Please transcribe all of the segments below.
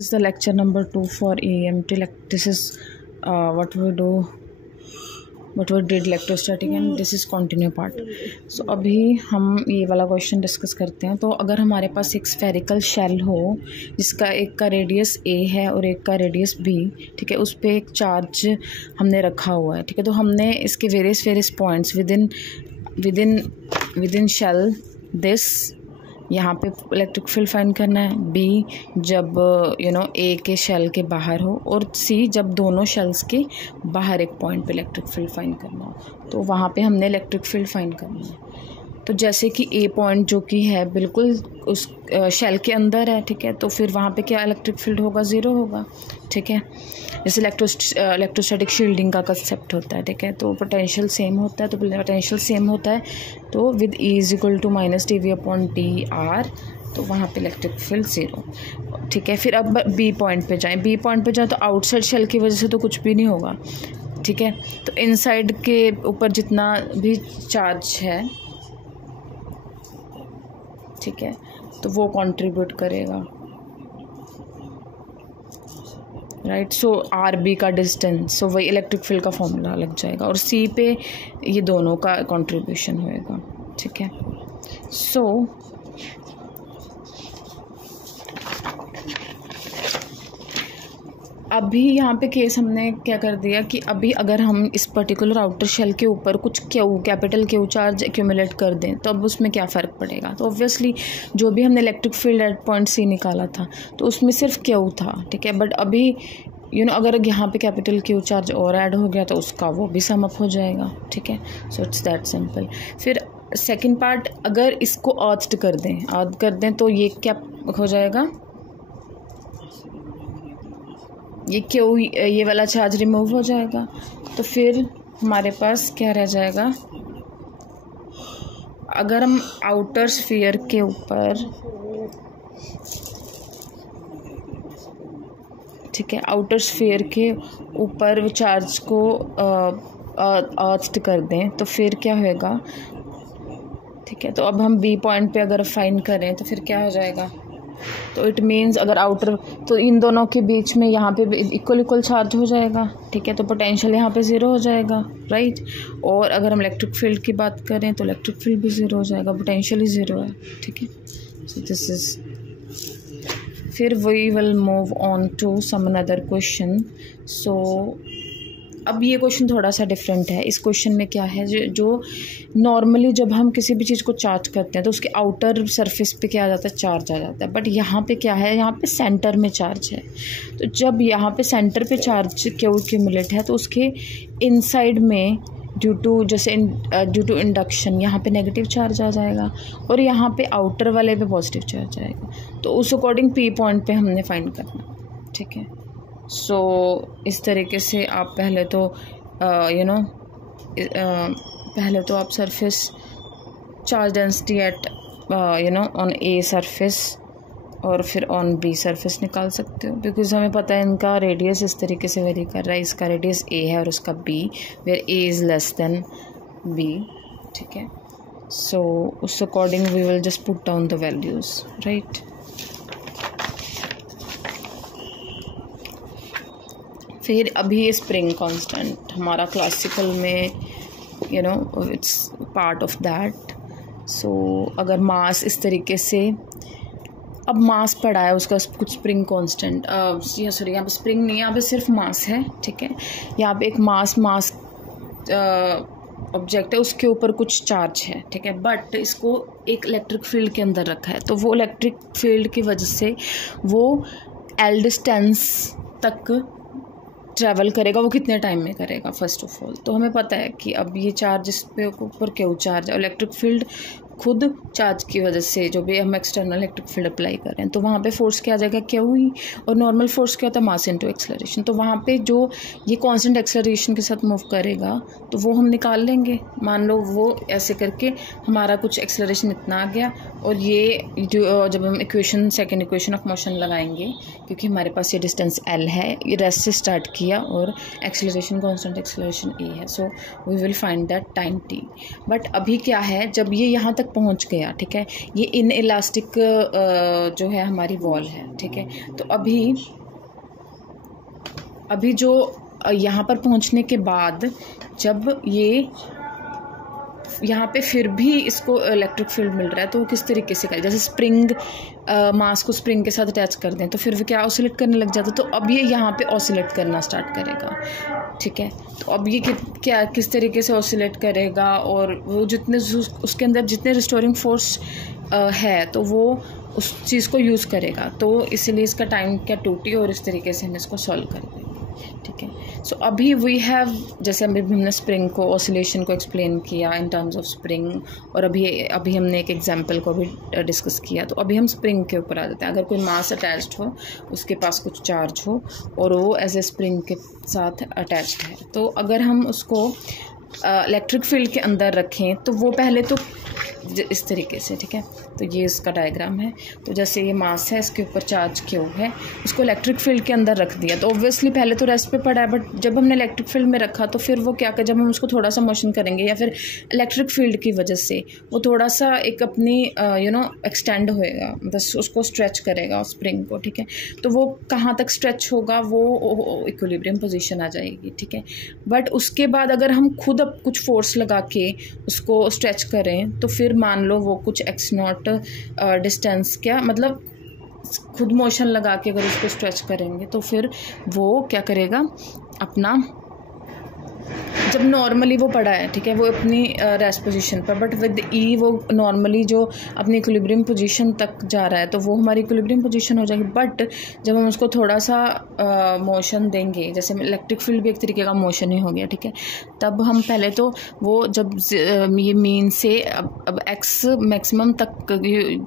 This is the lecture number 2 for EMT. This is what we did electrostatic and this is continue part. So अभी हम ये वाला question discuss करते हैं. तो अगर हमारे पास एक स्फेरिकल शेल हो जिसका एक का रेडियस a है और एक का रेडियस b, ठीक है, उस पर एक चार्ज हमने रखा हुआ है, ठीक है. तो हमने इसके various points within shell this, यहाँ पे इलेक्ट्रिक फील्ड फाइंड करना है. बी जब ए के शेल के बाहर हो, और सी जब दोनों शेल्स के बाहर एक पॉइंट पे इलेक्ट्रिक फील्ड फाइंड करना हो. तो वहाँ पे हमने इलेक्ट्रिक फील्ड फाइंड करना है. तो जैसे कि ए पॉइंट जो कि है बिल्कुल उस शेल के अंदर है, ठीक है, तो फिर वहाँ पे क्या इलेक्ट्रिक फील्ड होगा, ज़ीरो होगा, ठीक है. जैसे इलेक्ट्रोस्टैटिक शील्डिंग का कंसेप्ट होता है, ठीक है. तो पोटेंशियल सेम होता है, तो पोटेंशियल सेम होता है तो with E is equal to minus dV/dr, तो वहाँ पे इलेक्ट्रिक फील्ड ज़ीरो, ठीक है. फिर अब बी पॉइंट पे जाएं. बी पॉइंट पे जाएं तो आउटसाइड शेल की वजह से तो कुछ भी नहीं होगा, ठीक है. तो इनसाइड के ऊपर जितना भी चार्ज है, ठीक है, तो वो कंट्रीब्यूट करेगा, राइट. सो आर बी का डिस्टेंस, सो वही इलेक्ट्रिक फील्ड का फॉर्मूला लग जाएगा, और सी पे ये दोनों का कंट्रीब्यूशन होएगा, ठीक है. सो अभी यहाँ पे केस हमने क्या कर दिया कि अभी अगर हम इस पर्टिकुलर आउटर शेल के ऊपर कुछ कैपिटल क्यू चार्ज एक्यूमुलेट कर दें तो अब उसमें क्या फ़र्क पड़ेगा. तो ऑब्वियसली जो भी हमने electric field at point C निकाला था तो उसमें सिर्फ क्यू था, ठीक है. बट अभी अगर यहाँ पे कैपिटल क्यू चार्ज और ऐड हो गया तो उसका वो भी सम अप हो जाएगा, ठीक है. So it's that simple. फिर सेकेंड पार्ट, अगर इसको अर्थ कर दें तो ये क्या हो जाएगा, ये क्यों ये वाला चार्ज रिमूव हो जाएगा. तो फिर हमारे पास क्या रह जाएगा, अगर हम आउटर स्फीयर के ऊपर, ठीक है, आउटर स्फीयर के ऊपर वो चार्ज को अर्थ कर दें तो फिर क्या होएगा, ठीक है. तो अब हम बी पॉइंट पे अगर फाइंड करें तो फिर क्या हो जाएगा, तो इट मीन्स अगर आउटर, तो इन दोनों के बीच में यहाँ पे इक्वल चार्ज हो जाएगा, ठीक है. तो पोटेंशियल यहाँ पे ज़ीरो हो जाएगा, राइट. और अगर हम इलेक्ट्रिक फील्ड की बात करें तो इलेक्ट्रिक फील्ड भी ज़ीरो हो जाएगा, पोटेंशियल ही ज़ीरो है, ठीक है. So this is. फिर we will move on to some another question. So अब ये क्वेश्चन थोड़ा सा डिफरेंट है. इस क्वेश्चन में क्या है, जो नॉर्मली जब हम किसी भी चीज़ को चार्ज करते हैं तो उसके आउटर सरफेस पे क्या आ जाता है, चार्ज आ जाता है. बट यहाँ पे क्या है, यहाँ पे सेंटर में चार्ज है. तो जब यहाँ पे सेंटर पे चार्ज क्यू एक्यूमुलेट है तो उसके इनसाइड में ड्यू टू इंडक्शन यहाँ पे नेगेटिव चार्ज आ जाएगा, और यहाँ पे आउटर वाले पे पॉजिटिव चार्ज आएगा. तो उस अकॉर्डिंग पी पॉइंट पे हमने फाइंड करना, ठीक है. सो इस तरीके से आप पहले तो आप surface charge density at on a surface और फिर ऑन बी सरफेस निकाल सकते हो, बिकॉज हमें पता है इनका रेडियस इस तरीके से वेरी कर रहा है. इसका रेडियस ए है और उसका B, where A is less than B, ठीक है. सो उस according we will just put down the values, right. फिर अभी स्प्रिंग कांस्टेंट हमारा क्लासिकल में it's part of that. So अगर मास इस तरीके से, अब मास पड़ा है उसका कुछ स्प्रिंग कांस्टेंट, सॉरी यहाँ पे स्प्रिंग नहीं है, यहाँ पे सिर्फ मास है, ठीक है. यहाँ पे एक मास ऑब्जेक्ट है, उसके ऊपर कुछ चार्ज है, ठीक है. बट इसको एक इलेक्ट्रिक फील्ड के अंदर रखा है, तो वो इलेक्ट्रिक फील्ड की वजह से वो एल डिस्टेंस तक ट्रैवल करेगा. वो कितने टाइम में करेगा, फर्स्ट ऑफ ऑल तो हमें पता है कि अब ये चार्ज इस पे ऊपर क्यों चार्ज है, इलेक्ट्रिक फील्ड खुद चार्ज की वजह से जो भी हम एक्सटर्नल इलेक्ट्रिक फील्ड अप्लाई कर रहे हैं, तो वहाँ पे फोर्स क्या आ जाएगा, क्यों ही. और नॉर्मल फोर्स क्या होता है, मास इनटू एक्सेलरेशन. तो वहाँ पे जो ये कांस्टेंट एक्सेलरेशन के साथ मूव करेगा तो वो हम निकाल लेंगे. मान लो वो ऐसे करके हमारा कुछ एक्सेलरेशन इतना आ गया, और ये जो जब हम सेकेंड इक्वेशन ऑफ मोशन लगाएंगे, क्योंकि हमारे पास ये डिस्टेंस l है, ये रेस्ट से स्टार्ट किया और एक्सेलरेशन कांस्टेंट एक्सेलरेशन a है, so we will find that time t। But अभी क्या है, जब ये यहाँ तक पहुँच गया, ठीक है, ये इन इलास्टिक जो है हमारी वॉल है, ठीक है, तो अभी जो यहाँ पर पहुँचने के बाद जब ये यहाँ पे फिर भी इसको इलेक्ट्रिक फील्ड मिल रहा है, तो वो किस तरीके से करें, जैसे स्प्रिंग मास को स्प्रिंग के साथ अटैच कर दें तो फिर वो क्या ऑसिलेट करने लग जाता है, तो अब ये यहाँ पे ऑसिलेट करना स्टार्ट करेगा, ठीक है। तो अब ये किस तरीके से ऑसिलेट करेगा, और वो जितने उसके अंदर जितने रिस्टोरिंग फोर्स है तो वो उस चीज़ को यूज़ करेगा, तो इसलिए इसका टाइम क्या 2t, और इस तरीके से हम इसको सॉल्व कर देंगे, ठीक है। सो अभी वी हैव, जैसे अभी हमने स्प्रिंग को ऑसिलेशन को एक्सप्लेन किया इन टर्म्स ऑफ स्प्रिंग, और अभी हमने एक एग्जांपल को भी डिस्कस किया, तो अभी हम स्प्रिंग के ऊपर आ जाते हैं। अगर कोई मास अटैच्ड हो, उसके पास कुछ चार्ज हो और वो एज ए स्प्रिंग के साथ अटैच्ड है, तो अगर हम उसको इलेक्ट्रिक फील्ड के अंदर रखें तो वो पहले तो इस तरीके से, ठीक है, तो ये इसका डायग्राम है। तो जैसे ये मास है, इसके ऊपर चार्ज क्यू है, इसको इलेक्ट्रिक फील्ड के अंदर रख दिया, तो ऑब्वियसली पहले तो रेस्ट पे पड़ा है, बट जब हमने इलेक्ट्रिक फील्ड में रखा तो फिर वो क्या कर, जब हम उसको थोड़ा सा मोशन करेंगे या फिर इलेक्ट्रिक फील्ड की वजह से वो थोड़ा सा एक अपनी एक्सटेंड होएगा, मतलब उसको स्ट्रेच करेगा स्प्रिंग को, ठीक है, तो वो कहाँ तक स्ट्रेच होगा, वो इक्विलिब्रियम पोजीशन आ जाएगी, ठीक है। बट उसके बाद अगर हम खुद अब कुछ फोर्स लगा के उसको स्ट्रेच करें तो फिर मान लो वो कुछ x0 डिस्टेंस, क्या मतलब खुद मोशन लगा के अगर उसको स्ट्रेच करेंगे तो फिर वो क्या करेगा, अपना जब नॉर्मली वो पड़ा है, ठीक है, वो अपनी रेस्ट पोजीशन पर, बट विद ई वो नॉर्मली जो अपनी इक्विलिब्रियम पोजीशन तक जा रहा है तो वो हमारी इक्विलिब्रियम पोजीशन हो जाएगी। बट जब हम उसको थोड़ा सा मोशन देंगे, जैसे इलेक्ट्रिक फील्ड भी एक तरीके का मोशन ही हो गया, ठीक है, तब हम पहले तो वो जब ये मीन से अब एक्स मैक्सिमम तक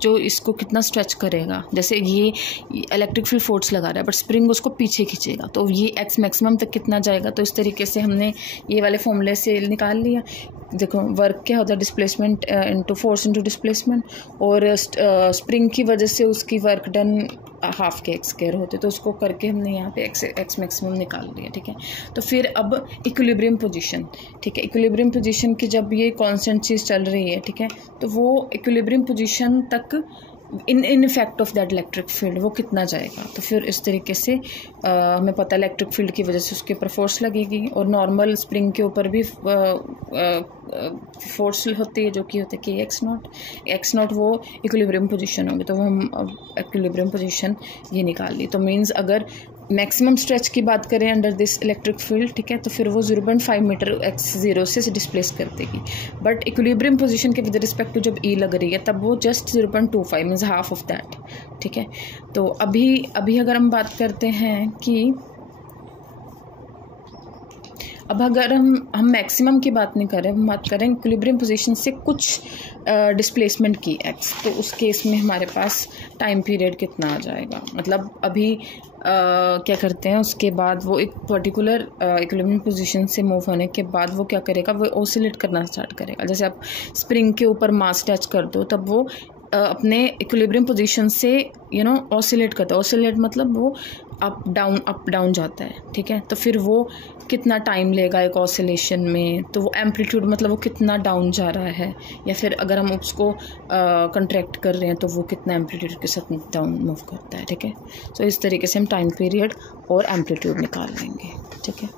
जो इसको कितना स्ट्रेच करेगा, जैसे ये इलेक्ट्रिक फील्ड फोर्स लगा रहा है बट स्प्रिंग उसको पीछे खींचेगा, तो ये एक्स मैक्सिमम तक कितना जाएगा, तो इस तरीके से हमने ये वाले फॉर्मूले से निकाल लिया। देखो वर्क क्या होता है, displacement into force into displacement, और स्प्रिंग की वजह से उसकी वर्क डन हाफ के एक्स स्क्वायर होते, तो उसको करके हमने यहाँ पे एक्स मैक्सिमम निकाल लिया, ठीक है। तो फिर अब इक्विलिब्रियम पोजीशन, ठीक है, इक्विलिब्रियम पोजीशन की जब ये कांस्टेंट चीज़ चल रही है, ठीक है, तो वो इक्विलिब्रियम पोजीशन तक in effect of that electric field वो कितना जाएगा, तो फिर इस तरीके से हमें पता है इलेक्ट्रिक फील्ड की वजह से उसके ऊपर फोर्स लगेगी, और नॉर्मल स्प्रिंग के ऊपर भी फोर्स होती है जो कि होती है कि x0 वो इक्विलिब्रियम पोजीशन होगी, तो वो हम इक्विलिब्रियम पोजीशन ये निकाल ली। तो मीन्स अगर मैक्सिमम स्ट्रेच की बात करें अंडर दिस इलेक्ट्रिक फील्ड, ठीक है, तो फिर वो 0.5 मीटर x0 से डिस्प्लेस कर देगी, बट इक्विलिब्रियम पोजीशन के विद रिस्पेक्ट टू जब ई लग रही है तब वो just 0.25 means half of that, ठीक है। तो अभी अगर हम बात करते हैं कि अब अगर हम मैक्सिमम की बात नहीं कर रहे, हम बात करें इक्विलिब्रियम पोजीशन से कुछ डिस्प्लेसमेंट की x, तो उस केस में हमारे पास टाइम पीरियड कितना आ जाएगा, मतलब अभी क्या करते हैं उसके बाद वो एक पर्टिकुलर इक्विलिब्रियम पोजीशन से मूव होने के बाद वो क्या करेगा, वो ऑसिलेट करना स्टार्ट करेगा। जैसे आप स्प्रिंग के ऊपर मास अटैच कर दो तब वो अपने इक्विलिब्रियम पोजीशन से ऑसिलेट करता है, ऑसिलेट मतलब वो अप डाउन जाता है, ठीक है। तो फिर वो कितना टाइम लेगा एक ऑसिलेशन में, तो वो एम्पलीट्यूड मतलब वो कितना डाउन जा रहा है, या फिर अगर हम उसको कंट्रैक्ट कर रहे हैं तो वो कितना एम्पलीट्यूड के साथ डाउन मूव करता है, ठीक है। तो इस तरीके से हम टाइम पीरियड और एम्पलीट्यूड निकाल लेंगे, ठीक है।